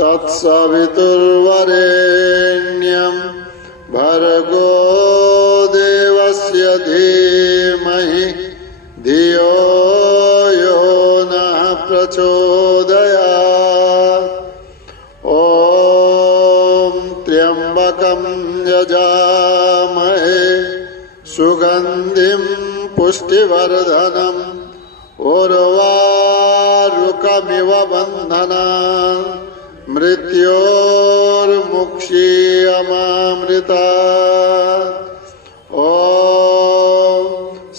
तत्सवितुर्वरेण्यं भर्गो देवस्य धीमहि धियो यो नः प्रचोदयात्। ॐ त्र्यम्बकं यजामहे सुगन्धिं पुष्टिवर्धनम् उर्वारुकमिव बन्धनान् मृत्योर्मुक्षीयमामृतात्। ॐ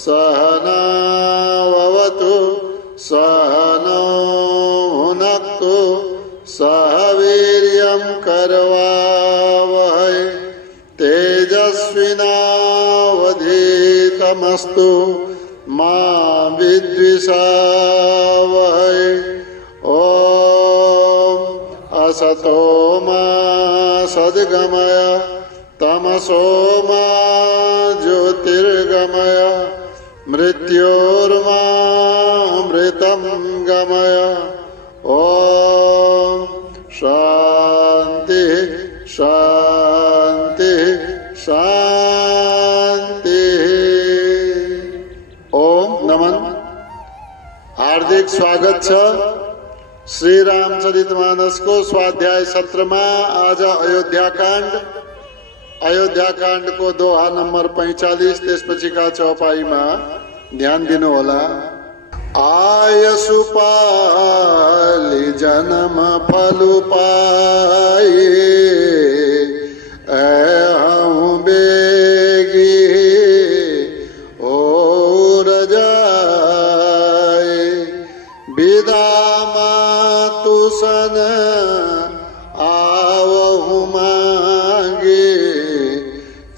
सहनाववतु सहनौ भुनक्तु सह वीर्यं करवावहै तेजस्विनावधीतमस्तु मा विद्विषावहै। ॐ असतो मा सद्गमय तमसो मा ज्योतिर्गमय मृत्योर्मामृतं गमय। ॐ शान्ति शान्ति शान्ति। ओम नमन। हार्दिक स्वागत छ श्री रामचरितमानस को स्वाध्याय सत्र में। आज अयोध्या कांड को दोहा नंबर 45 त्यसपछि का चौपाई में ध्यान दिनु होला। आयसु पाली जन्म फलु पाई हूँ बेगी और जाए विदा मातु सन आवहु मांगे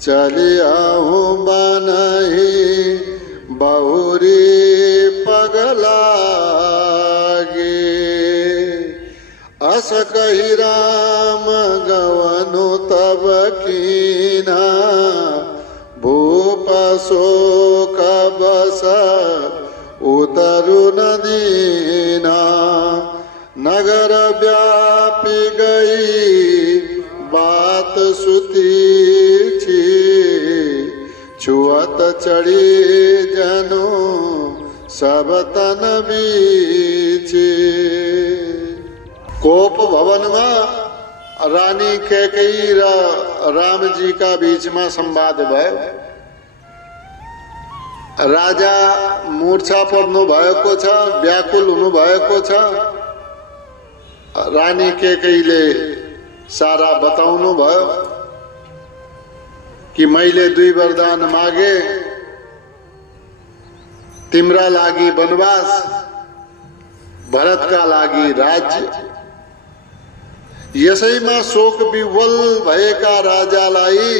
चलियाहु बनहि बहुरी पगलागे। अस कहि राम गवनु तब कीना भूप शोक बस उतरु न दीना। नगर व्यापी गई बात सुती छी छुअत चढ़ी जनु सब तन बीची। कोप भवन में रानी कैकेयी र राम जी का बीच में संवाद भयो। राजा मूर्छा पर्नु भएको छ, व्याकुल हुनु भएको छ। रानी कैकेयीले सारा बताउनु भयो कि मैले 2 वरदान मागे, तिम्रा लागि वनवास, भरत का लागि राज्य। यसैमा शोक विह्वल भएका राजालाई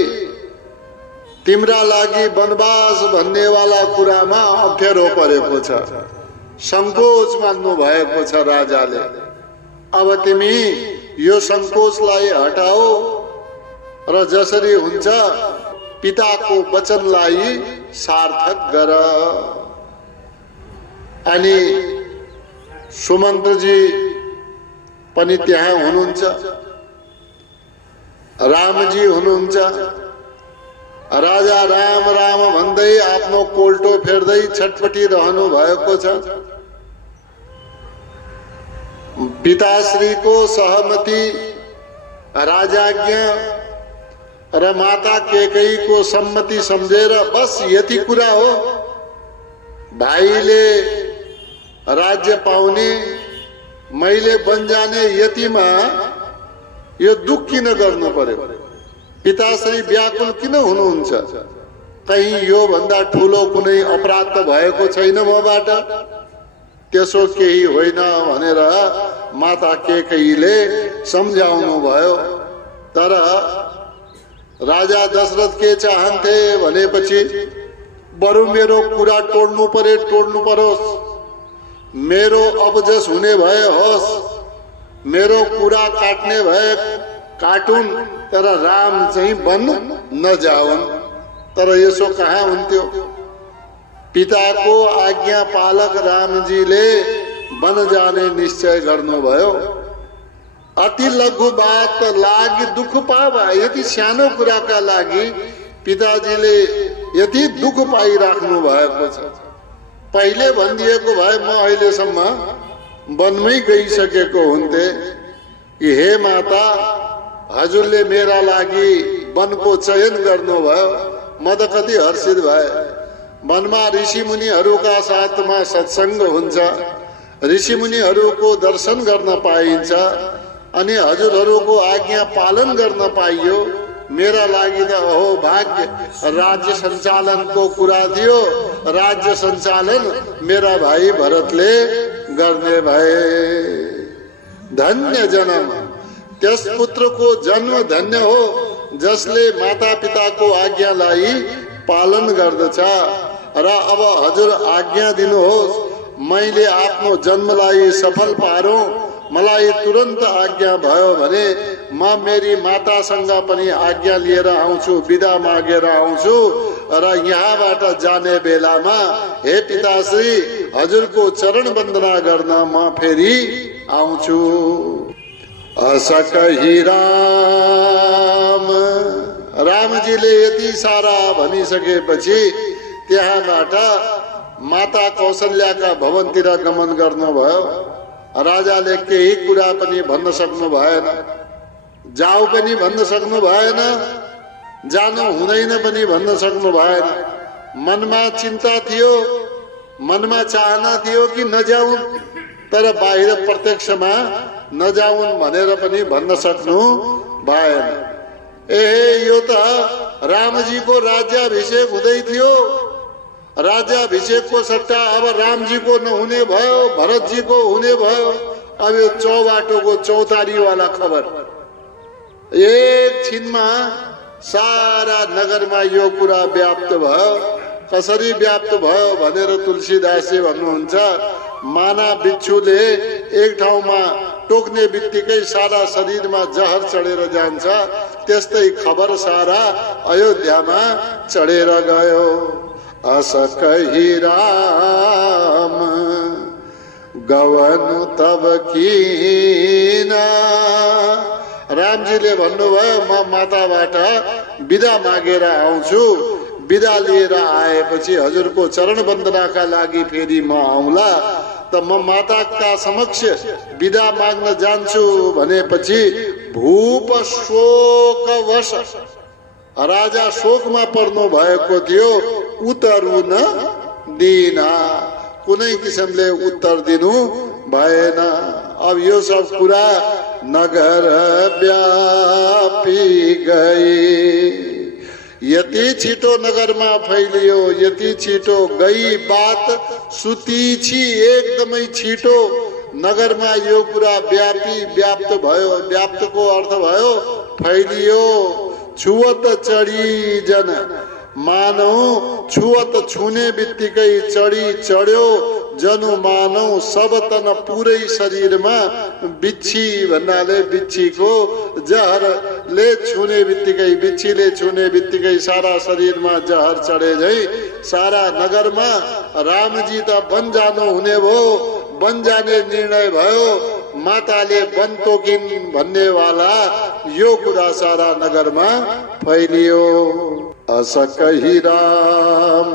तिम्रा लागि वनवास भन्ने वाला कुरामा अप्ठ्यारो परेको छ, संकोच मान्नु भएको छ राजाले। अब तिमी यो संकोचलाई हटाओ र जसरी हुन्छ पिताको वचनलाई सार्थक गर। अनि सुमन्त्रजी पनि त्यहाँ हुनुहुन्छ, रामजी हुनुहुन्छ। राजा राम राम भन्दै आफ्नो कोल्टो फेर्दै छटपटी रहनु भएको छ। पिताश्री को सहमति, राजाज्ञा र माता कैकेयी को सम्मति सम्झेर बस यति कुरा हो। भाइले राज्य पाउने, मैले बन जाने यतिमा यो दुख किन गर्नु पर्यो? पिताश्री व्याकुल किन हुनुहुन्छ? कहीं यो भन्दा ठूलो कुनै अपराध त भएको छैन मबाट? त्यसो केही होइन भनेर माता कैकेयीले सम्झाउनु भयो। तर राजा दशरथ के चाहन्थे भनेपछि बरु मेरो कुरा तोड्नु परोस्, मेरो अबजस हुने भए होस्, मेरो कुरा काट्ने भए काटुन्, तर राम चाहिँ बन्न नजाउन्। तर यसो कहाँ हुन्थ्यो? पिताको आज्ञा पालक रामजीले वन जाने निश्चय गर्नुभयो। अति लघु बात लागि दुख पावा। यति सानो कुराका लागि पिताजीले यति दुख पाइराख्नु भएको छ। पहिले भनिदिएको भए म अहिलेसम्म वनमै गइसकेको हुन्थे कि हे माता, हजुरले मेरा लागि वनको चयन गर्नुभयो, म त कति हर्षित भए। वनमा ऋषिमुनिहरूका साथमा सत्सङ्ग हुन्छ, ऋषिमुनिहरूको दर्शन गर्न पाइन्छ, अनि हजुरहरूको आज्ञा पालन गर्न पाइयो। मेरा लागि त अहो भाग्य। राज्य सञ्चालनको कुरा थियो, राज्य सञ्चालन मेरा भाइ भरतले गर्ने भए। धन्य जन्म, त्यस पुत्रको जन्म धन्य हो जसले माता पिताको आज्ञालाई पालन गर्दछ। र अब हजुर आज्ञा दिनुहोस्, मैले आफ्नो जन्मलाई सफल पारौं। मलाई तुरन्त आज्ञा भयो भने म मेरी मातासँग पनि आज्ञा लिएर आउँछु, बिदा मागेर आउँछु। र यहाँबाट जाने बेलामा हे पिताश्री, हजुरको चरण वन्दना गर्न म फेरि आउँछु। असकहि राम। रामजीले यति सारा भनिसकेपछि त्यहाँबाट माता कौशल्याका भवनतिर गमन गर्नुभयो। राजाले केही कुरा पनि भन्न सक्नु भएन, जाऊ पनि भन्न सक्नु भएन, जानु हुँदैन पनि भन्न सक्नु भएन। मनमा चिन्ता थियो, मनमा चाहना थियो कि नजाउन्, तर बाहिर प्रत्यक्षमा नजाउन् भनेर पनि भन्न सक्नु भएन। ए यो त रामजीको राज्याभिषेक हुँदै थियो, राज्याभिषेकको सट्टा अब रामजीको नहुने भयो, भरतजीको हुने भयो। अब यो चौबाटोको चौतारीवाला खबर एक छिनमा सारा नगरमा यो कुरा व्याप्त भयो। कसरी व्याप्त भयो भनेर तुलसीदासले भन्नुहुन्छ, माना बिच्छुले एक ठाउँमा टोक्ने बित्तिकै सारा शरीरमा जहर चढेर जान्छ, त्यस्तै खबर सारा अयोध्यामा चढेर गयो। असकहि राम गवनु तब कीना। रामजीले भन्नुभयो, म माताबाट बिदा मागेर आउँछु। बिदा लिएर आएपछि हजुरको चरण वन्दनाका लागि फेरि म आउँला। त म माताका समक्ष बिदा माग्न जान्छु भनेपछि भूप शोकवश, राजा शोकमा पर्नु भएको थियो। उत्तरुन दिना, कुनै किसिमले उत्तर दिनु भएन। अब यो सब कुरा नगर व्यापी गई। यति छिटो नगरमा फैलियो, यति छिटो गई बात सुतीछि, एकदमै छिटो नगरमा यो कुरा व्याप्त भयो। व्याप्तको अर्थ भयो फैलियो। छुवत चढी जन, मानौ छुवत छुने बित्तिकै चढी चढ्यो जनु मानौ सब तन पुरै शरीरमा बिच्छी भन्नाले बिच्छीको जहरले छुने बित्तिकै, बिच्छीले छुने बित्तिकै सारा शरीरमा जहर चढे झै सारा नगरमा रामजी त वन जानु हुने भयो, वन जाने निर्णय भयो। माताले वन तोकिन् भन्ने वाला यो कुरा सारा नगरमा फैलियो। असकहि राम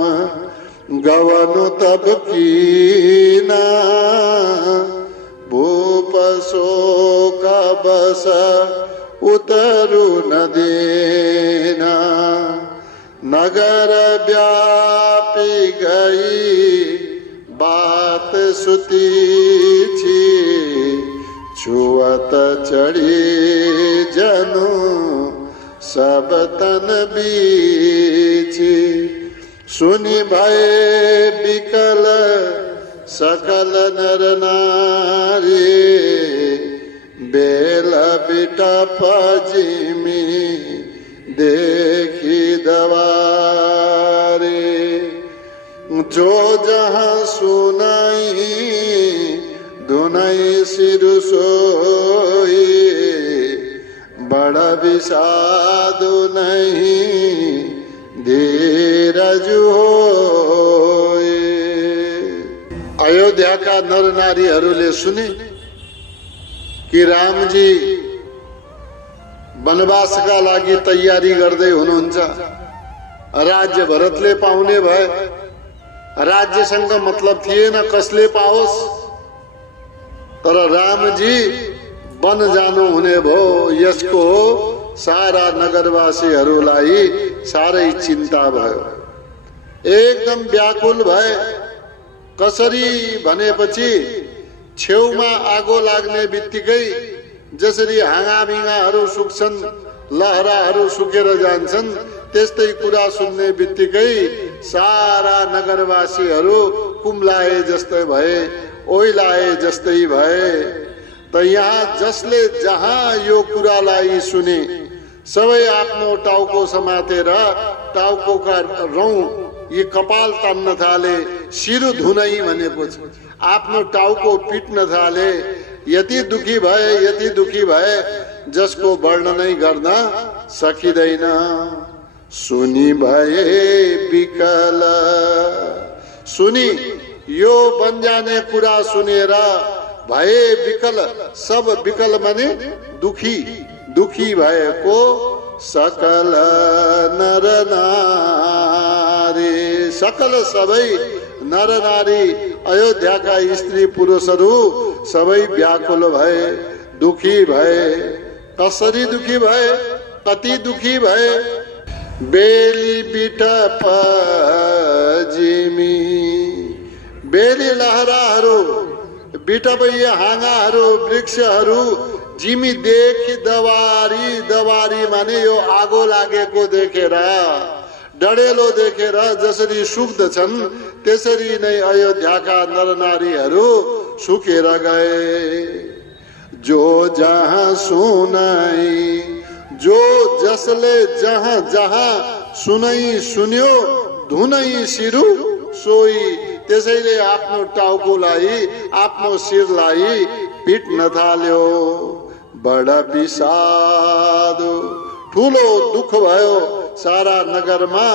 गवनु तब कीना, भूप शोक बस उतरु न देना। नगर व्यापी गई बात सुतीछि, छुअत चढ़ी जनु सब तन बीची। सुनि भय विकल सकल नर नारी, बेल बिटप जिमी देखी दवारे। जो जहाँ सुनाई दुनाई सिर सोई, बड़ा विषादु नहीं धीरज होए। अयोध्या का नर नारीहरूले सुने कि रामजी वनवासका लागि तयारी गर्दै हुनुहुन्छ। राज्य भरतले पाउने भए, राज्यसँग मतलब थिएन कसले पाओस्, तर रामजी वन जानु हुने भयो। यसको सारा नगरवासीहरूलाई साह्रै चिन्ता भयो, एकदम व्याकुल भए। कसरी भनेपछि छेउमा आगो लाग्ने बित्तिकै जसरी हाँगाभिङ्गाहरू सुक्छन्, लहराहरू सुकेर जान्छन्, त्यस्तै कुरा सुन्ने बित्तिकै सारा नगरवासीहरू कुम्लाए जस्तै भए, ओइलाए जस्तै भए। त यहाँ जसले जहाँ यो कुरालाई सुने सबै आफ्नो टाउको समातेर टाउकोका रौँ यी कपाल तान्न थाले। शिर धुनै भनेको छ, आफ्नो टाउको पिट्न थाले। यति दुखी भए, यति दुखी भए जसको वर्णनै गर्न सकिँदैन। सुनी भए विकल, सुनी यो बन्जाने कुरा सुनेर भए विकल। सब विकल माने दुखी, दुखी भएको सकल नर नारी, सकल सबै नर नारी, अयोध्याका स्त्री पुरुषहरू सबै व्याकुल भए, दुखी भए। कसरी दुखी भए, कति दुखी भए। बेली बिटप जिमी, बेली लहराहरू, बिटपैय हाँगाहरू, वृक्षहरू, जिमी देखि दवारी, दवारी माने यो आगो लागेको देखेर, डढेलो देखेर जसरी सुक्दछन् त्यसरी नै अयोध्याका नरनारीहरू सुकेर गए। जो जहाँ सुनाई, जो जसले जहाँ जहाँ सुनै सुन्यो, धुनै सिरु सोई। त्यसैले आफ्नो टाउकोलाई, आफ्नो शिरलाई पिट्न थाल्यो। बडा विषाद, ठुलो दुख भयो सारा नगरमा।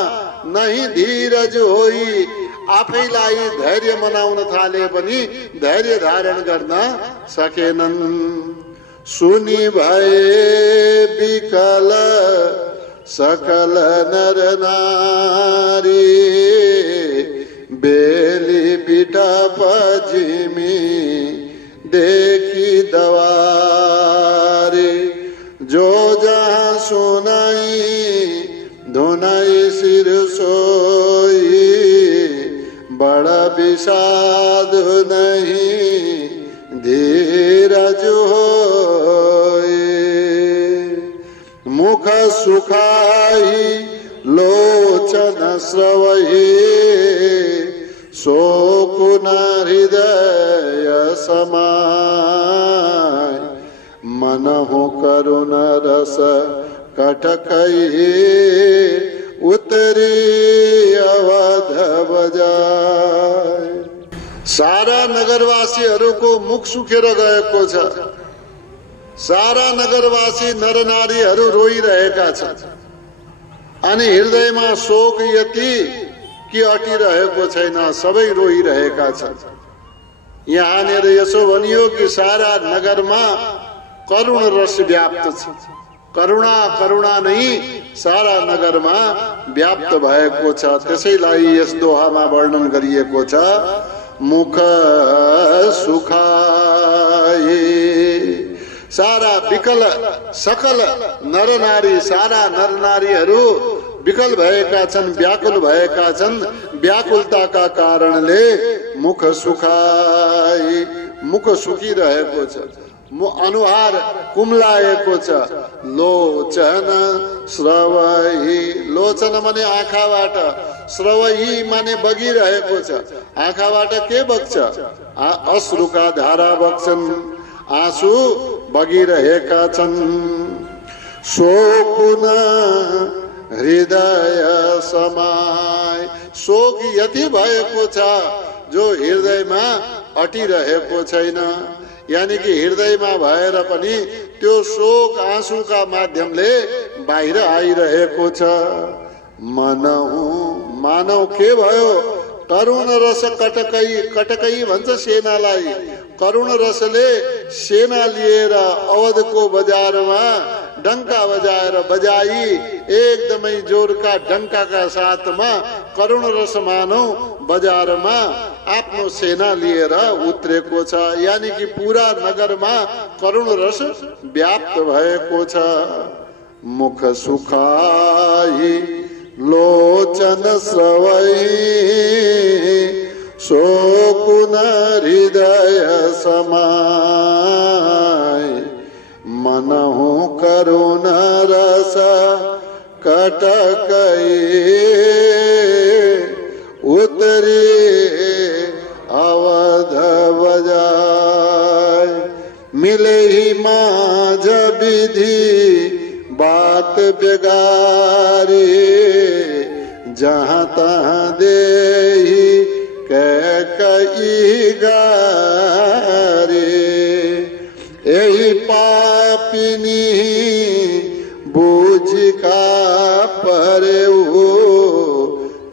नहीं धीरज होई, आफैलाई धैर्य मनाउन थाले पनि धैर्य धारण गर्न सकेनन्। सुनी भए विकल सकल नर नारी, बेली बिटप जिमी देखी दवारी। जो जहाँ सुनाई, धुनाई सिर सोई। बड़ा विषाद नहीं धीरज होए। मुख सुखाई लोचन स्रवहि, शोकुन हृदय समाय। मनहु करुण रस कटकई, उतरी अवध बजाय। सारा नगरवासीहरूको मुख सुकेर गएको छ। सारा नगरवासी नरनारीहरू रोइरहेका छन् अनि हृदयमा शोक यति कि अटिरहेको छैन, सबै रोइरहेका छन्। यहाँनिर यसो भनियो कि सारा नगरमा करुण रस व्याप्त छ। करुणा करुणा नै सारा नगरमा व्याप्त भएको छ। त्यसैलाई यस दोहामा वर्णन गरिएको छ। मुख सुखाए, सारा विकल सकल नरनारी, सारा नरनारीहरू विकल भएका छन्, व्याकुल भएका छन्। व्याकुलताका कारणले मुख सुखाए, मुख सुकिरहेको छ, अनुहार कुम्लाएको छ। लोचन स्रवहि, लोचन माने आँखाबाट, स्रवहि माने बगिरहेको छ। आँखाबाट के बग्छ? अश्रुका धारा बग्छन्, आँसु बगिरहेका छन्। शोकुन हृदय समाय, शोक यति भएको छ जो हृदयमा अटिरहेको छैन। यानी कि हृदयमा भएर पनि त्यो शोक आँसुका माध्यमले बाहिर आइरहेको छ। मनहु, मानव के भयो? करुण रस कटकै, कटकै भन्छ सेनालाई। करुण रसले सेना लिएर अवधको बजारमा डंका बजाएर बजाई एकदमै जोरका डंकाका साथमा करुण रस मानव बजारमा आफ्नो सेना लिएर उत्रेको छ। यानी कि पूरा नगरमा करुण रस व्याप्त भएको छ। मुख सुखाई लोचन स्रवई शोकुन हृदय समाय मनहु करुण रस कटकई उतरी अवध बजाय। मिले ही माझ विधि बात बेगारी जहाँ तहाँ देही कई गारी। यही पापिनी बूझ का परे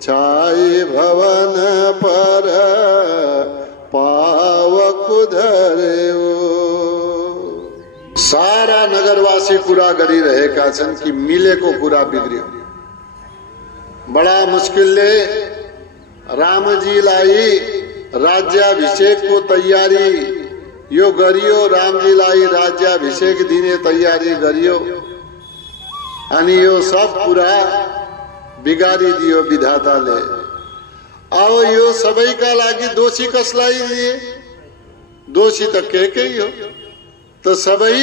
छाई भवन पर पावक धरे। सारा नगरवासी कुरा गरिरहेका छन् कि मिलेको कुरा बिग्रियो। बडा मुस्किलले रामजीलाई राज्याभिषेकको तयारी यो गरियो। रामजीलाई राज्याभिषेक दिने तयारी गरियो अनि यो सब कुरा बिगारिदियो विधाताले। अब यो सबैका लागि दोषी कसलाई दिए? दोषी त कैकेयी हो। त सबै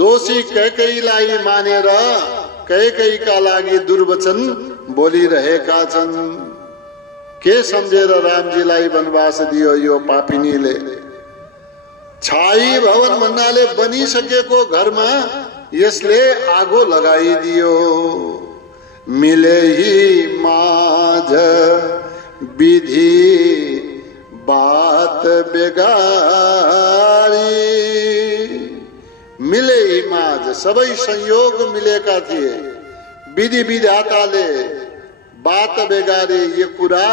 दोषी कैकेयीलाई मानेर कैकेयीका लागि दुर्वचन बोलिरहेका छन्। के सम्झेर रामजीलाई वनवास दियो यो पापिनीले? छाई भवन भन्नाले बनिसकेको घरमा यसले आगो लगाइदियो। मिले ही माझ विधि बात बेगारी। मिले ही माझ सबै संयोग मिलेका थिए। विधि विधाताले बात बेगारी यो कुरा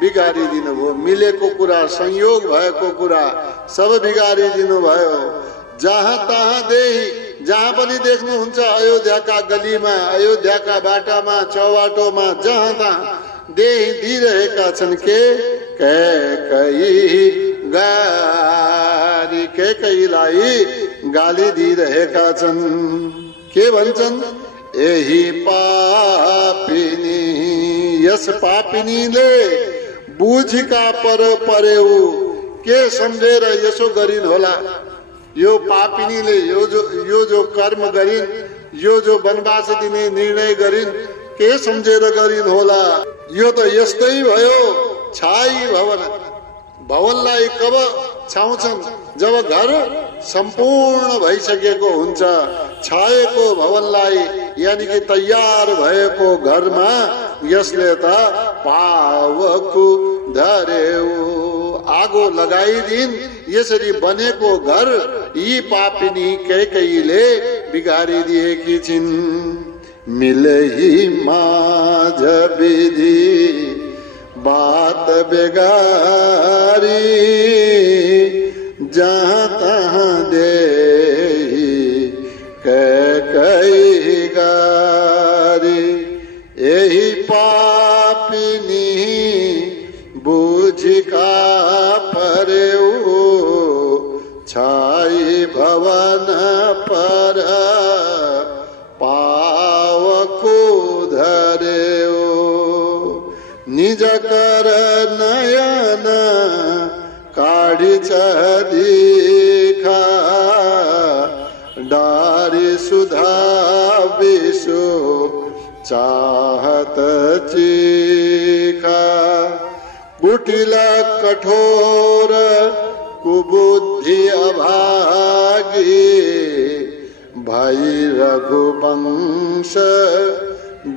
बिगारिदिनु भयो। मिलेको कुरा संयोग भएको कुरा सब बिगारिदिनु भयो। जहाँ तहाँ देही जहाँ पनि देख्नुहुन्छ अयोध्याका गलीमा अयोध्याका बाटामा चौबाटोमा जहाँ तहाँ देही दिइरहेका छन् के कैकेयी गाली कैकेयीलाई गाली दिइरहेका छन्। के भन्छन्? यही पापिनी यस पापिनीले बुझका पर पर्यो। के सम्झेर यसो गरिन् होला? यो पापिनीले यो जो कर्म गरिन्, यो जो वनवास दिने निर्णय गरिन्, के सम्झेर गरिन् होला? यो त यस्तै भयो। छाई भवन भवनलाई कब छाउँछन्? जब घर सम्पूर्ण भइसकेको हुन्छ। छाएको भवनलाई यानी कि तयार भएको घरमा यसले त पावकु धर्यो आगो लगाइदिन्। यसरी बनेको घर यी पापिनी कैकेयीले बिगारिदिएकी छिन्। मिलही माझ विधि बात बेगारी जहाँ तहाँ देही कैकेयी गारी। यही पापिनी बुझका पर्यो छाई भवन पर पावको धर्यो। निज कर नयन काढ़ी देखा डारी सुधा विषो चाहत चीखा। कुटिला कठोर कुबुद्धि अभागी भाई रघुवंश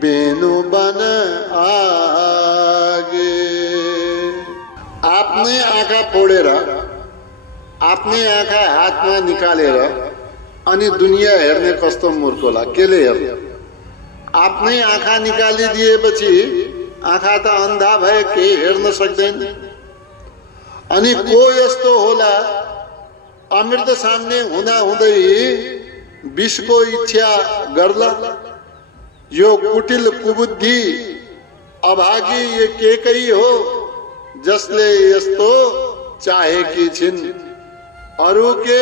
बेनु बन आगे। आफ्नै आँखा फोडेर आफ्नै आँखा हातमा निकालेर अनि दुनियाँ हेर्ने कस्तो मूर्ख होला? केले हेर्ने? आफ्नै आँखा निकालिदिएपछि आँखा त अन्धा भए केही हेर्न सक्दैन। अनि को यस्तो होला अमृत सामने हुँदा हुँदै विषको इच्छा गर्ला। यो कुटिल कुबुद्धि अभागी ये केकै हो जसले यस्तो चाहेकी छिन्। अरू के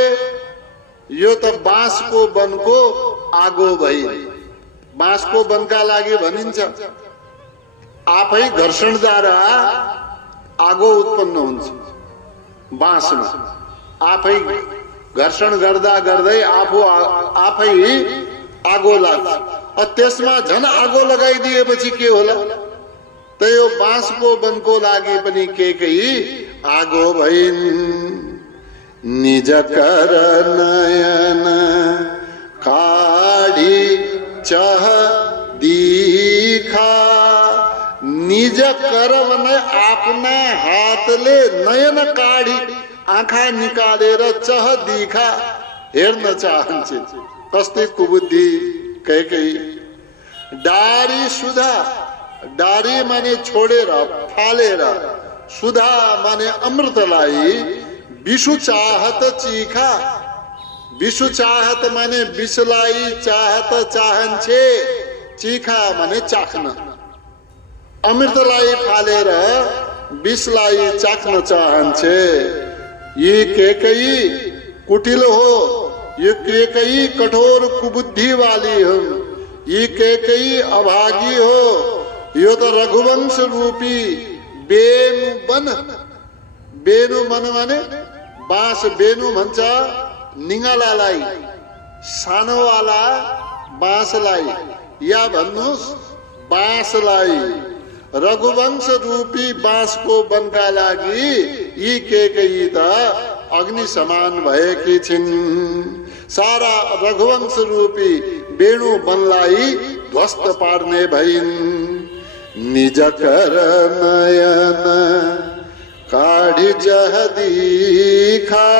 यो त बाँसको वनको आगो भई। बाँसको वनका लागि भनिन्छ आफै घर्षणद्वारा आगो उत्पन्न हुन्छ। बाँसमा आफै घर्षण गर्दा गर्दै आफै आगो लाग्छ। त्यसमा झन आगो लगाइदिएपछि के होला त यो बाँसको वनको लागि पनि केकै आगो भइन्। निज कर नयन काढी चह दीखा। निज कर भने आफ्ना हातले नयन काढी आँखा निकालेर चह दीखा हेर्न चाहन्छे। कस्तै कुबुद्धि कैकेयी। डारी सुधा, डारी माने छोडेर फालेर, सुधा माने अमृतलाई विषु चाहत चीखा। विषु चाहत माने विषलाई चाहत चाहन्छे, चीखा माने चाख्न। अमृतलाई फालेर विषलाई चाख्न चाहन्छे। ये केकई कुटिल हो, ये केकई कठोर कुबुद्धि वाली हो, ये केकई अभागी हो। यो त रघुवंश रूपी बेनु बन। बेनु मन माने बाँस। बेनु भन्छ निगालालाई, सानोवाला बाँसलाई, या भन्नुहोस् बाँसलाई। रघुवंश रूपी बाँसको वनका लागि यी केकई त अग्नि समान भएकी छिन्। सारा रघुवंश रूपी वेणु वनलाई ध्वस्त पार्ने भइन्। निज कर नयन काढी चह दीखा।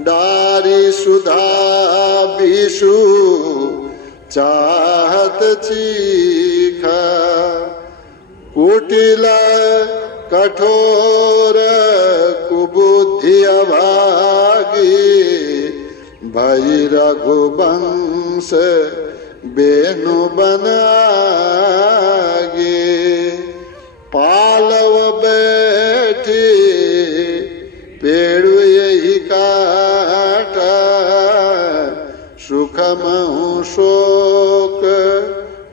डारी सुधा विषु चाहत चीखा। कुटिल कठोर कुबुद्धि अभागी। भई रघुवंश बेनु बनागे। पालव बैठी पेड़ु यही काटा। सुख महु शोक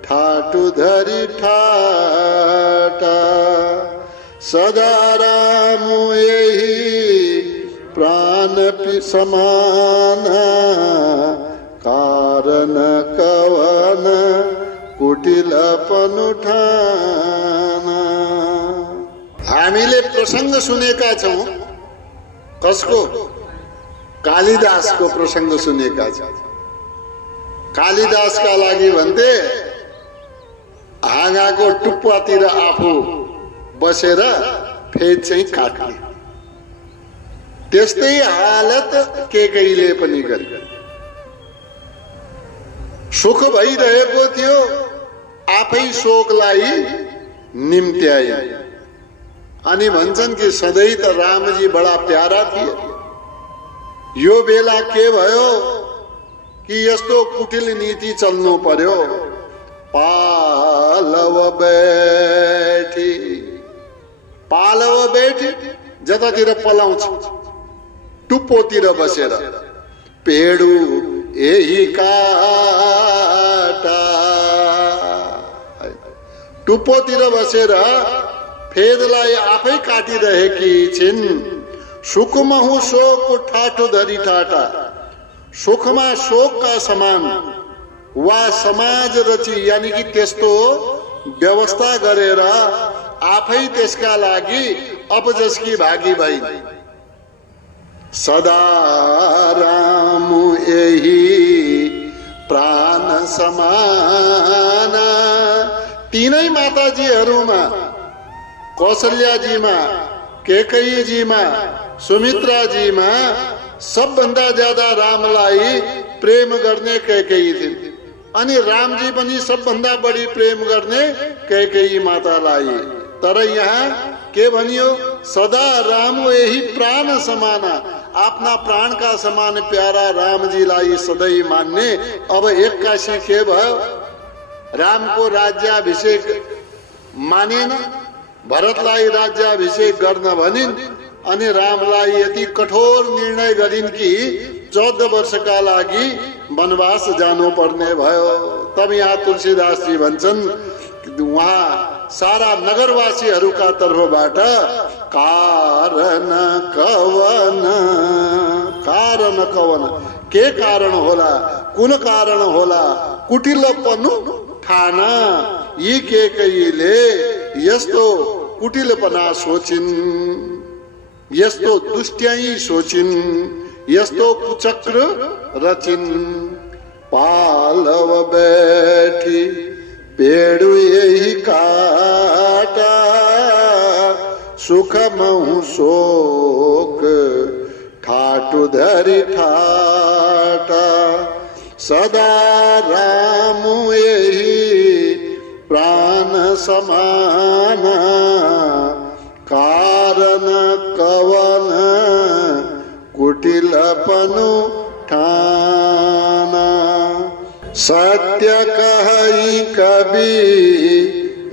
ठाटु धरि ठाटा। सदा राम यही प्राण समाना। कारण कवन कुटिलपन उठाना। हामीले प्रसंग सुनेका छौं। कसको? कालिदासको प्रसंग सुनेका छौं। कालिदासका लागि भन्थे हाँगाको टुप्पातिर आफू बसेर फेद चाहिँ काट्ने। त्यस्तै हालत केकैले पनि गरे। सुख भइरहेको थियो, आफै शोकलाई निम्त्याए। अनि भन्छन् कि सधैँ त रामजी बडा प्यारा थिए। यो बेला के भयो कि यस्तो कुटिल नीति चल्नु पर्यो। पालव बैठी, पालव बैठी जतातिर पलाउँछ, टुप्पोतिर बसेर। पेडु यही काटा। टुप्पोतिर बसेर फेदलाई आफै काटिरहेकी छिन्। सुखमहु शोक ठाटो धरी ठाटा। सुखमा शोकका समान वा समाज रची, यानी कि त्यस्तो व्यवस्था गरेर आफै त्यसका लागि अपजसकी भागी भई। सदा राम यही प्राण समाना। तीनै माताजीहरूमा, कौशल्याजीमा, केकैजीमा, सुमित्राजीमा सबभन्दा ज्यादा रामलाई प्रेम गर्ने कैकेयी थिइन्। अनि रामजी पनि सबभन्दा बढी प्रेम गर्ने कैकेयी मातालाई। तर यहाँ के भनियो? सदा राम यही प्राण समाना, आफ्ना प्राण का समान प्यारा राम जीलाई सधैँ मान्ने। अब 81 के भयो, रामको राज्याभिषेक मानेन, भरतलाई राज्याभिषेक गर्न भनिन्, अनि रामलाई यति कठोर निर्णय गरिन् कि 14 वर्षका लागि वनवास जानु पर्ने भयो। तब यहाँ तुलसीदास जी भन्छन्, उहाँ सारा नगरवासीहरूका तर्फबाट कारण कवन, कारण कवन, के कारण होला, कुन कारण होला, कुटिलपनु ठान, यी के कहिले यस्तो कुटिलपना सोचिन्, यस्तो दुष्ट्याई सोचिन्, यस्तो कुचक्र रचिन्। पालव बैठी पेड़ु यही काटा, सुख महु शोक ठाटु धरि ठाटा। सदा राम यही प्राण समाना, कारण कवन कुटिलपनु ठाना। सत्य कहि कवि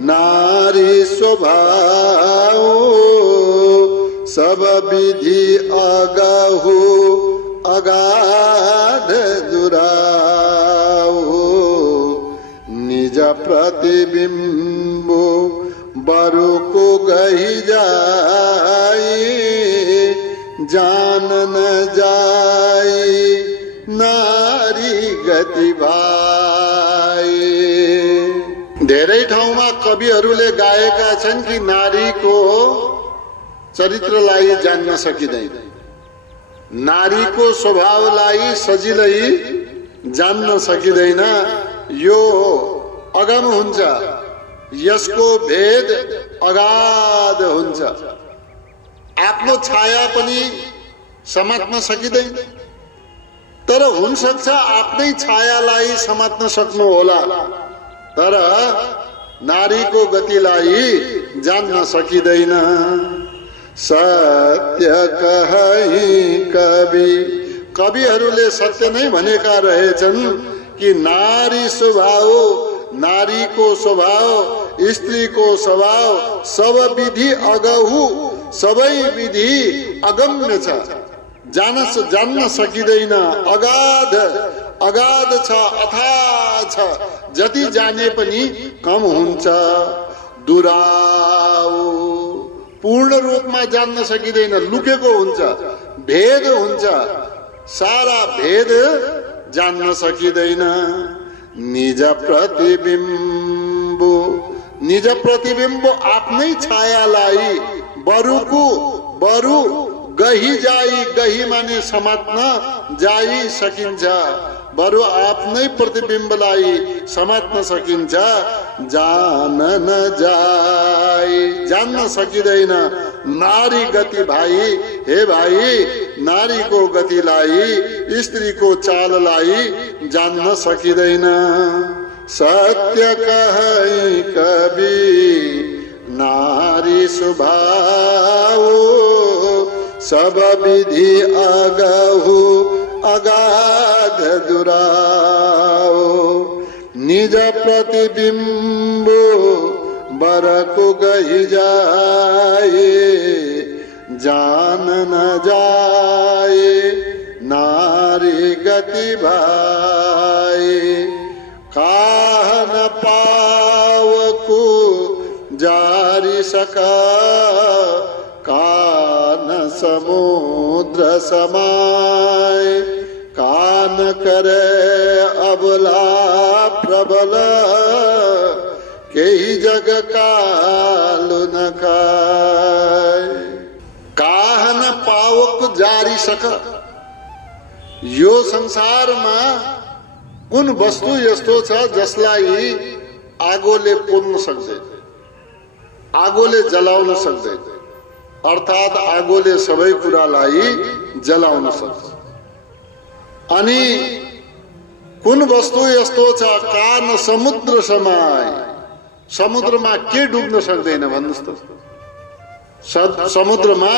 नारी स्वभाव, सब विधि अगहु अगाध दुराव। निज प्रतिबिंब बरु को गही जाई, जान न जाई नारी गति भाई। धेरै ठाउँमा कविहरूले गाएका छन् कि नारीको चरित्रलाई जान्न सकिँदैन, नारीको स्वभावलाई सजिलै जान्न सकिँदैन। यो अगम हुन्छ, यसको भेद अगाध हुन्छ। आफ्नो छाया पनि समात्न सकिँदैन, तर हुन सक्छ आफ्नै छायालाई समात्न सक्नु होला, तर नारीको गतिलाई जान्न सकिँदैन। सत्य कहि कवि, कविहरूले सत्य नै भनेका रहेछन् कि नारी स्वभाव, नारीको स्वभाव, स्त्रीको स्वभाव सब विधि अगहु, सबै विधि अगम्य छ, जान्न सकिँदैन। अगाध अगाध छ, अथाह छ, जति जाने पनि कम हुन्छ। दुराउ, पूर्ण रूपमा जान्न सकिँदैन, लुकेको हुन्छ, भेद हुन्छ, सारा भेद जान्न सकिँदैन। निज प्रतिबिम्ब, निज प्रतिबिम्ब आफ्नै छायालाई बरुको बरु गही जाई, गही माने समात्न जाई सकिन्छ, बरु आफ्नै प्रतिबिम्बलाई समात्न सकिन्छ। जान न जाई, जान्न सकिँदैन नारी गति भाइ। हे भाइ, नारीको गतिलाई, स्त्रीको चाललाई जान्न सकिँदैन। सत्य कहि कवि नारी स्वभाव, सब विधि अगहु अगाध दुराव। निज प्रतिबिंब बरको गही जाए, जान न जाए नारी गति भाई। काह न पावको जारी सका, कान समुद्र समाय। कान करे अबला प्रबल, केही जग कालु न खाय। काह न पावक जारी सक, यो संसारमा कुन वस्तु यस्तो छ जसलाई आगोले पोल्न सक्दैन, आगोले जलाउन सक्दैन, अर्थात आगोले सबै कुरालाई जलाउन सक्छ। अनि कुन वस्तु यस्तो छ, कान समुद्र समाय, समुद्रमा के डुब्न सक्दैन भन्नुस् त। समुद्रमा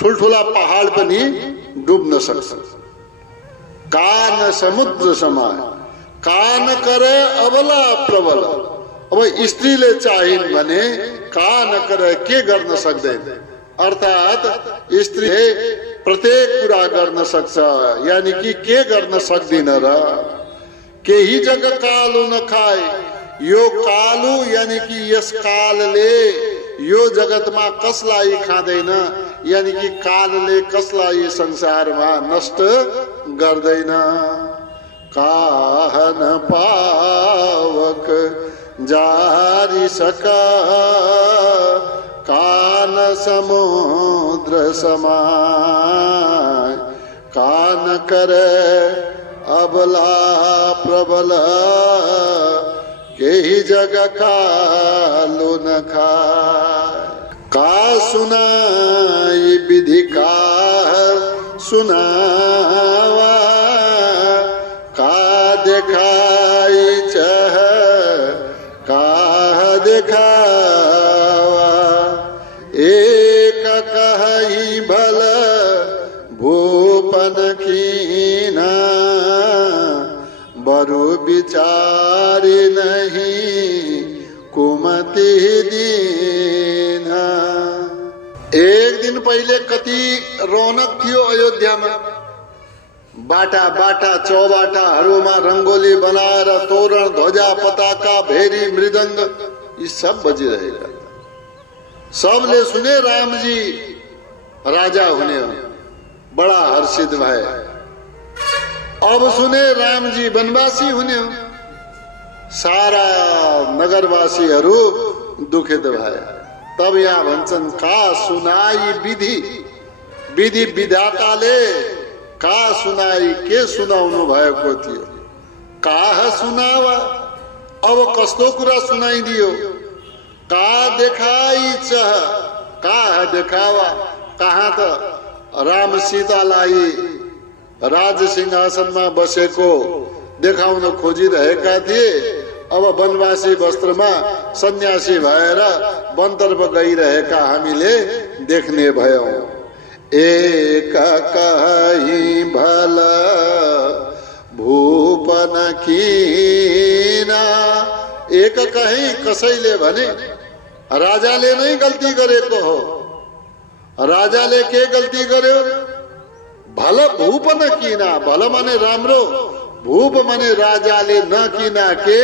ठुल्ठुला पहाड पनि डुब्न सक्छ। कान समुद्र समाए कान करे अबला प्रबल। अब स्त्रीले चाहिन् भने कान करे के गर्न सक्दैन, अर्थात स्त्रीले प्रत्येक कुरा गर्न सक्छ, यानी कि के गर्न सक्दिन र। केही जग कालो नखाए, यो कालो यानी कि यस कालले यो जगतमा कसलाई खाँदैन, यानी कि कालले कसलाई संसारमा नष्ट गर्दैन। काहन पावक जारी सका कान समुद्र समाय। कान करे अबला प्रबल केही जग कालो न खाए। का सुनाई विधि का सुनावा, का दिखाई चह का दिखावा। एक कही भल भूपन कीना, बरु विचारी नहीं कुमति दीना। एक दिन पहिले कति रौनक थियो अयोध्यामा। बाटा बाटा चौबाटाहरूमा रंगोली बनाएर तोरण ध्वजा पताका भेरी मृदंग यी सब बजिरहेका। सबले सुने रामजी राजा हुने, बड़ा हर्षित भए। अब सुने रामजी वनवासी हुने, सारा नगरवासीहरू दुखित भए। तब यहाँ भन्छन् का सुनाई विधि, विधि विधाताले का सुनाई के सुनाउनु भएको थियो। काह सुनावा, अब कस्तो कुरा सुनाइदियो। का देखाई चह, काह देखावा। कहाँ त राम सीतालाई राज सिंहासनमा बसेको देखाउन खोजिरहेका थिए। अब वनवासी वस्त्रमा सन्यासी भएर वनतर्फ गइरहेका हामीले देख्ने भयौं। एक कही भल भूपन कीना, एक कही कसैले भने राजाले नै गल्ती गरेको हो। राजाले के गल्ती गर्यो? भल भूपन कीना, भल माने राम्रो, भूप माने राजाले नकिना के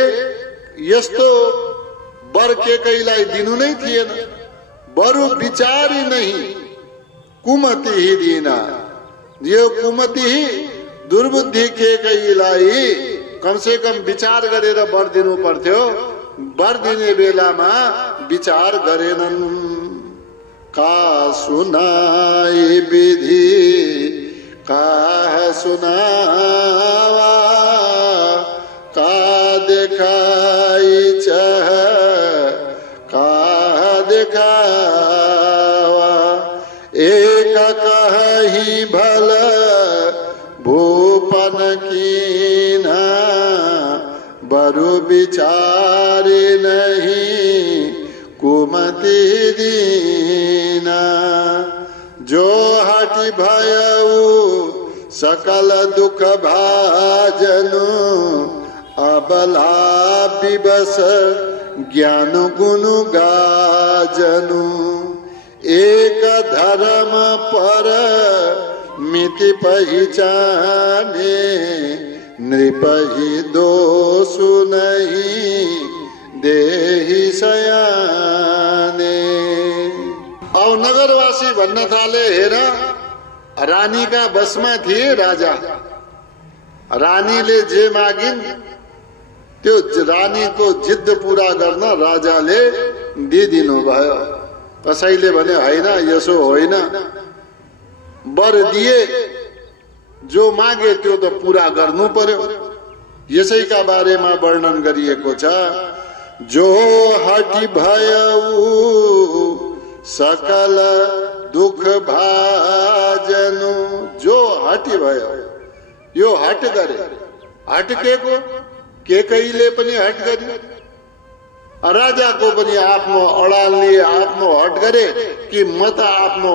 यस्तो वर के कैलाई दिनु नै थिएन। बरु विचारी नहीं कुमति ही दीना, यो कुमति ही दुर्बुद्धि के कैलाई कम से कम विचार गरेर वर दिनु पर्थ्यो। वर दिने बेलामा विचार गरेनन्। का सुनाई विधि का सुनावा, का दिखाई चह का दिखावा। एक कही भल भूपन कीना, बरु विचारी नहीं कुमति दीना। जो हटि भयऊ सकल दुख भाजनु, अबला विवश ज्ञान गुनु गाजनु। एक धर्म पर मिति पहचाने, नृपहि दोषु नहीं देहि सयाने। अब नगरवासी भन्न थाले, हेर रानी का बसमा थिए राजा। रानीले जे मागिन् त्यो रानीको जिद्द पूरा गर्न राजाले दिदिनु भयो। कसैले भने हैन, यसो होइन, वर दिए जो मागे त्यो त पूरा गर्नु पर्यो। यसैका बारेमा वर्णन गरिएको छ। जो हटि भयऊ सकल दुख भाजनु, जो हटि भयो, यो हट गरे। हट के को के कहिले पनि हट गरे। राजाको पनि आफ्नो अडालले आफ्नो हट गरे कि म त आफ्नो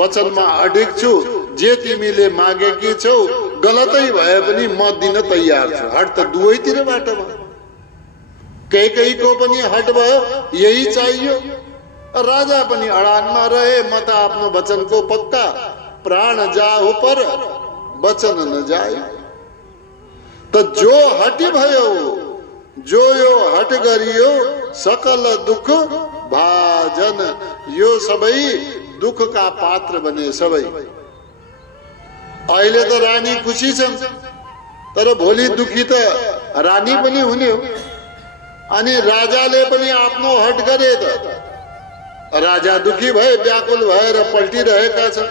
वचनमा अडिग छु, जे तिमीले मागेकी छौ गलतै भए पनि म दिन तयार छु। हट त दुवैतिरबाट भयो, कैकेयीको पनि हट भयो, यही चाहियो। राजा पनि अडानमा रहे, म त आफ्नो वचनको पक्का, प्राण जाओ पर वचन न जाए। त जो हटी भयो, जो यो हट गरियो सकल दुख भाजन, यो सबै दुखका पात्र बने सबै। अहिले त रानी खुसी छन्, तर भोलि दुखी त रानी पनि हुने हो। अनि राजाले पनि आफ्नो हट गरे त राजा दुखी भए, व्याकुल भएर पल्टिरहेका छन्।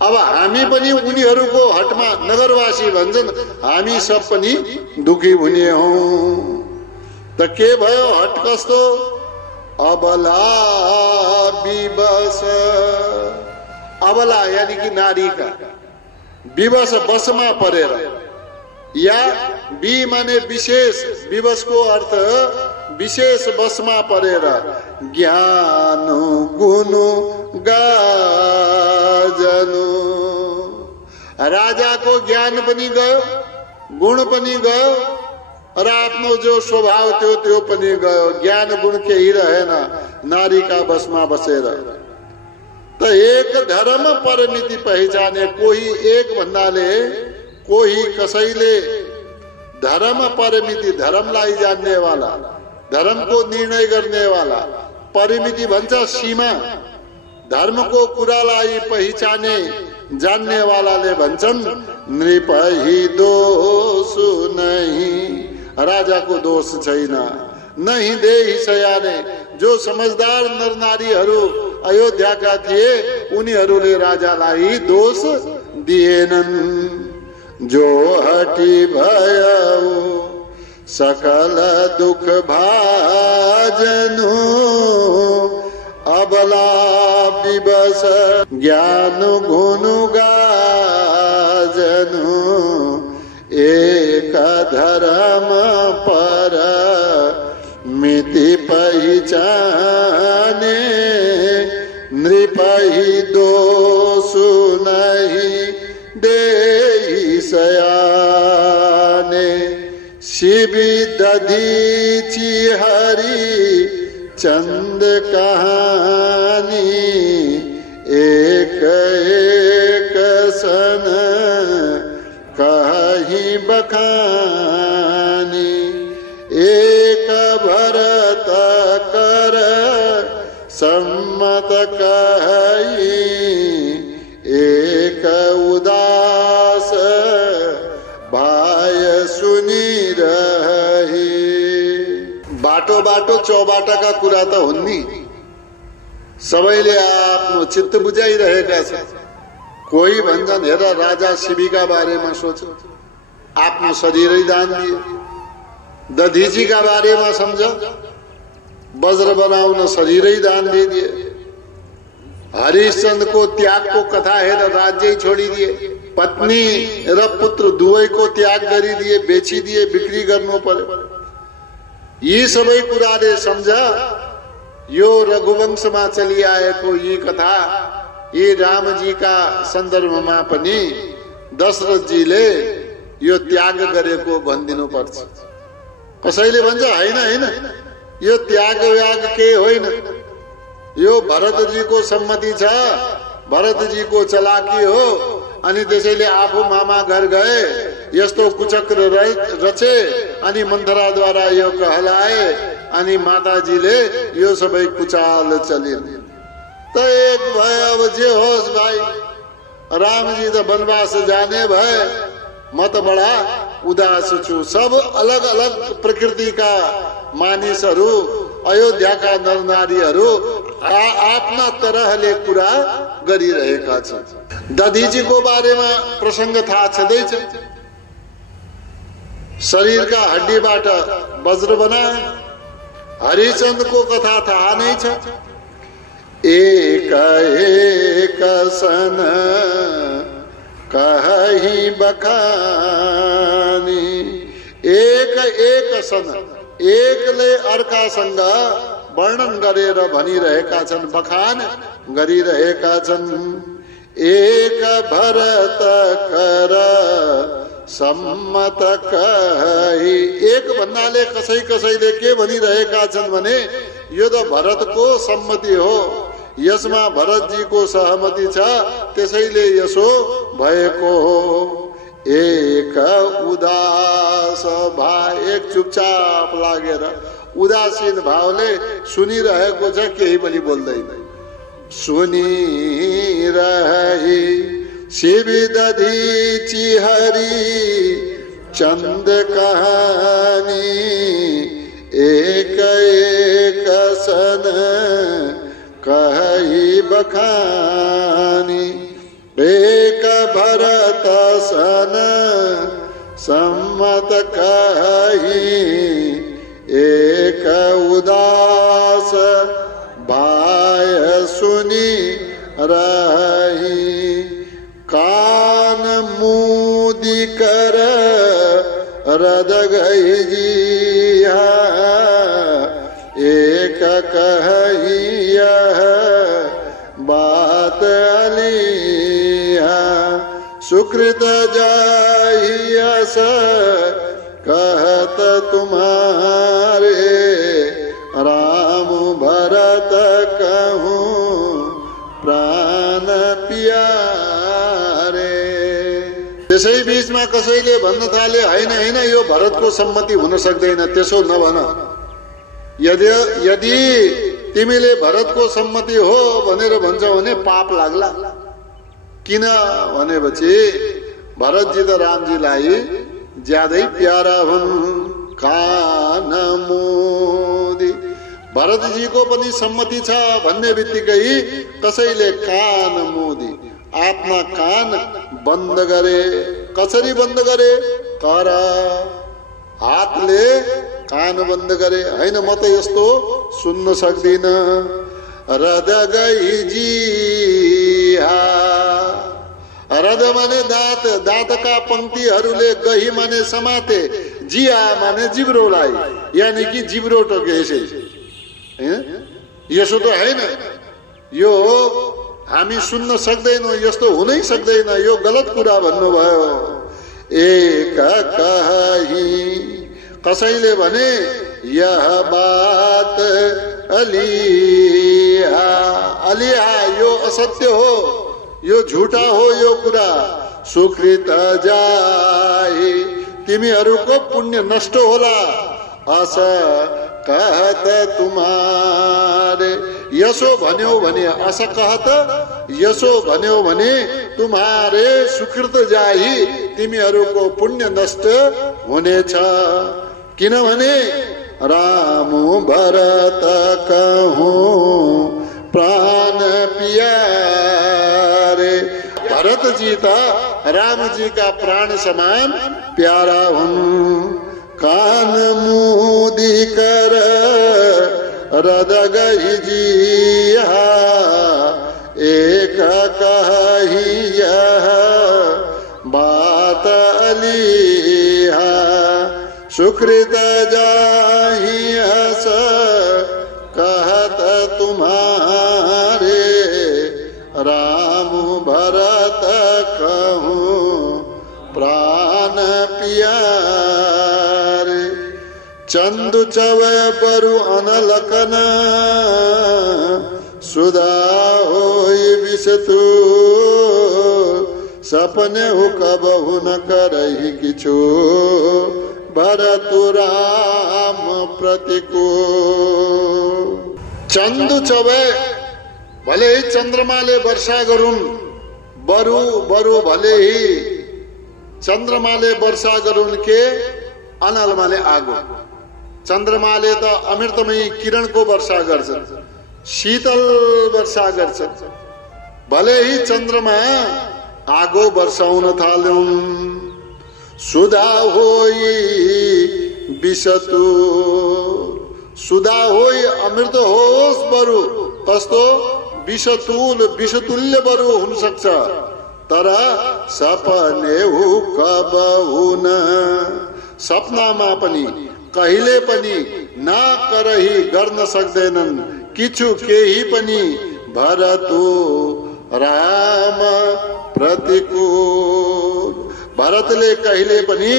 अब हामी पनि उनीहरूको हटमा, नगरवासी भन्छन् हामी सब पनि दुखी हुने हौं। त के भयो हट कस्तो? अबला विवश, अबला यानी कि नारीका विवश, बसमा परेर, या बी माने विशेष, विवशको अर्थ विशेष बसमा परेर, ज्ञान गुनु गाजनु, राजाको ज्ञान पनि गयो, गुण पनि गयो, र आफ्नो जो स्वभाव थियो त्यो पनि गयो। ज्ञान गुण केही रहेन नारीका बसमा बसेर। त एक धर्म परमिति पहिचाने, कोही एक भन्नाले कोही कसैले धर्म परमिति, धर्मलाई जान्ने वाला, धर्मको निर्णय गर्ने वाला, परिमिति भन्छ सीमा, धर्मको कुरालाई पहिचाने जान्ने वालाले भन्छन् नृपहि दोष नहीं, राजाको दोष छैन। नहीं देहि सयाने, जो समझदार नर नारीहरू अयोध्याका थिए उनीहरूले राजालाई दोष दिएनन्। जो हटी भयो सकल दुख भाजनु, अबला विवश ज्ञान गुनु गाजनु, एक धर्म पर मिति पहिचाने, नृपहि दोष नहीं देहि सयाने। शिवि दधीचि हरि चंद कहानी, एक एक सन कहीं बखानी, एक भरत कर सम्मत कही, एक उदास भाय सुनी रही। बाटो बाटो चौबाटाका कुरा त हुन् नि, सबैले आफ्नो चित्त बुझाइरहेका छन्। कोही भन्छन् हेर राजा शिवीका बारेमा सोच, आफ्नो शरीरै दान दिए। दधीचीका बारेमा सम्झ, वज्र बनाउन शरीरै दान दिए। हरिश्चंद्रको त्यागको कथा हेर, राज्य छोडिदिए, पत्नी र पुत्र दुवैको त्याग गरिदिए, बेचिदिए, बिक्री गर्नु पर्यो। यी सबै कुराले सम्झ, यो रघुवंशमा चलिआएको यी कथा, यी रामजीका सन्दर्भमा पनि दशरथजीले यो त्याग गरेको भनिदिनु पर्छ। कसैले भन्छ हैन हैन, यो त्याग व्याग के होइन, यो भरतजीको सम्मति छ, भरतजीको चलाकी हो। अनि त्यसैले आफू मामा घर गए, यस्तो कुचक्र रचे, अनि मन्थराद्वारा यो कहलाए, अनि माताजीले यो सबै कुचाल चलिन्। त एक भए, अब जे होस् भाइ, रामजी त वनवास जाने भए, म त बडा उदास छु। सब अलग अलग प्रकृतिका मानिसहरू, अयोध्याका नरनारीहरू आफ्ना तरहले कुरा गरिरहेका छन्। दधीचीको बारेमा प्रसंग थाहा छँदैछ। शरीरका हड्डीबाट वज्र बनाए। हरिचंद्रको कथा थाहा नै छ। एक एक सन कहीं बखानी, एक एक सन, एकले अर्कासँग वर्णन गरेर भनिरहेका छन्, बखान गरिरहेका छन्। एक भरत कर सम्मत कही। एक भन्नाले कसैले के भनिरहेका छन् भने यो त भरतको सम्मति हो, यसमा भरतजीको सहमति छ, त्यसैले यसो भएको हो। एक उदास भाव, एक चुपचाप लागेर उदासीन भावले सुनिरहेको छ, केही पनि बोल्दैन। सुनिरही शिवी दधीची हरि चंद कहानी, एक एक सन कही बखानी। एक भरत सन सम्मत कही, एक उदास भाय सुनी रही। कान मूदी कर रद गई जिया, एक कही यह बात अलिया। सुकृत जाइयस कहत तुम्हारे, राम भरत कहूँ प्राण प्यारे। त्यसै बीचमा कसैले भन्न थाले, हैन हैन यो भरतको सम्मति हुन सक्दैन, त्यसो नभन। यदि तिमीले भरतको सम्मति हो भनेर भन्छौ भने पाप लाग्ला। किन भनेपछि भरतजी त रामजीलाई ज्यादै प्यारा हुन्। कान मोदी, भरतजीको पनि सम्मति छ भन्ने बित्तिकै कसैले कान मोदी, आफ्ना कान बन्द गरे। कसरी बन्द गरे? कर, हातले कान बन्द गरे। हैन म त यस्तो सुन्न सक्दिन। रद गई जिहा, रद माने दाँत, दाँतका पंक्तिहरूले गही माने समाते, जिया माने जिब्रोलाई, यानी कि जिब्रो टोकेसे। यसो त हैन, यो हामी सुन्न सक्दैनौँ, यस्तो हुनै सक्दैन, यो गलत कुरा भन्नुभयो। एक कही, कसैले भने यह बात अलिया, अलिया यो असत्य हो, यो झूठा हो यो कुरा। सुकृत जाए, तिमीहरूको पुण्य नष्ट होला। अस कहत तुम्हारे, यसो भन्यौ भने, अस कहत यसो भन्यौ भने, तुम्हारे सुकृत जाई, तिमीहरूको पुण्य नष्ट हुनेछ। किनभने राम भरत कहूँ प्राण प्यारे, भरत जी त राम जी का प्राण समान प्यारा हुन्। कान मूदी कर रद गई जिया, एक कही यह बात अलिहा। सुकृत जाहि हस कहत तुम्हारे, राम भरत कहूँ प्राण प्यारे। चंदु चवै बरु अनलकन, सुधा होई विषतु। सपने हो कबहु न करही किछु, भरतु राम प्रतिको। चंदु चवै, भले ही चंद्रमाले वर्षा गरून्, बरु बरु भले ही चंद्रमाले वर्षा गरून् के, अनल माने आगो। चंद्रमाले त अमृतमयी किरणको वर्षा गर्छन्, शीतल वर्षा गर्छन्। भले ही चंद्रमा आगो वर्षाउन थाल्युन्। सुधा होई विषतु, सुधा होई अमृत होस् बरु, कस्तो विषतुल, विषतुल्य बरु हुन सक्छ। तर सपने हु कबहु न, सपनामा पनि कहिले पनि नकरही गर्न सक्दैनन् किछु केही पनि भरतो राम प्रतिकूल। भरतले कहिले पनि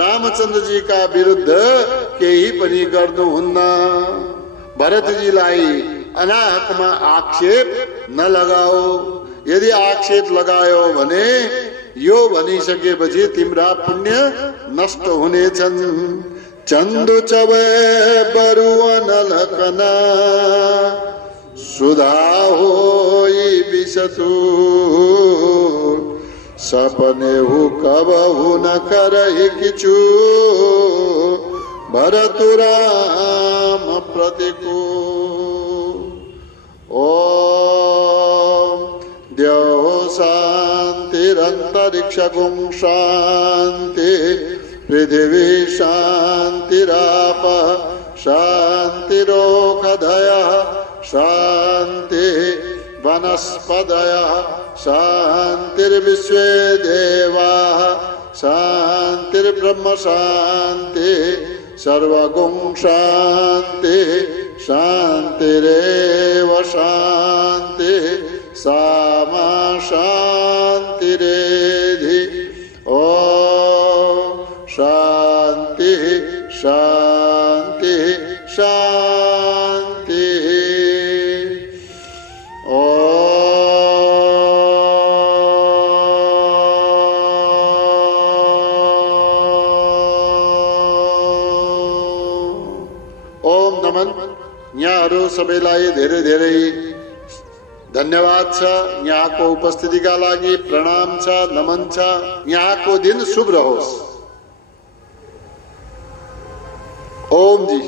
रामचन्द्रजीका विरुद्ध केही पनि गर्नुहुन्न। भरतजीलाई अनाहकमा आक्षेप नलगाओ। यदि आक्षेप लगायो भने यो भनिसकेपछि तिम्रा पुण्य नष्ट हुनेछन्। चन्दु चबे बरुवन लकना सुधा होई विषतु सपने हु कबहु न करहि किछु भरतु राम प्रतिकूल। ओम द्यौ शान्तिरन्तरिक्षगुं शान्ति पृथिवी शान्तिराप शान्तिरोषधयः शान्ति वनस्पतयः शान्तिर्विश्वे देवाः शान्तिर्ब्रह्म शान्ति सर्वगुं शान्ति शान्तिरेव शान्ति सामा शान्तिरेधि। ओम शान्ति शान्ति शान्ति। ओम नमन। यहाँहरू सबैलाई धेरै धेरै धन्यवाद छ। यहाँको उपस्थितिका लागि प्रणाम छ, नमन छ। यहाँको दिन शुभ रहोस्। ओम जी।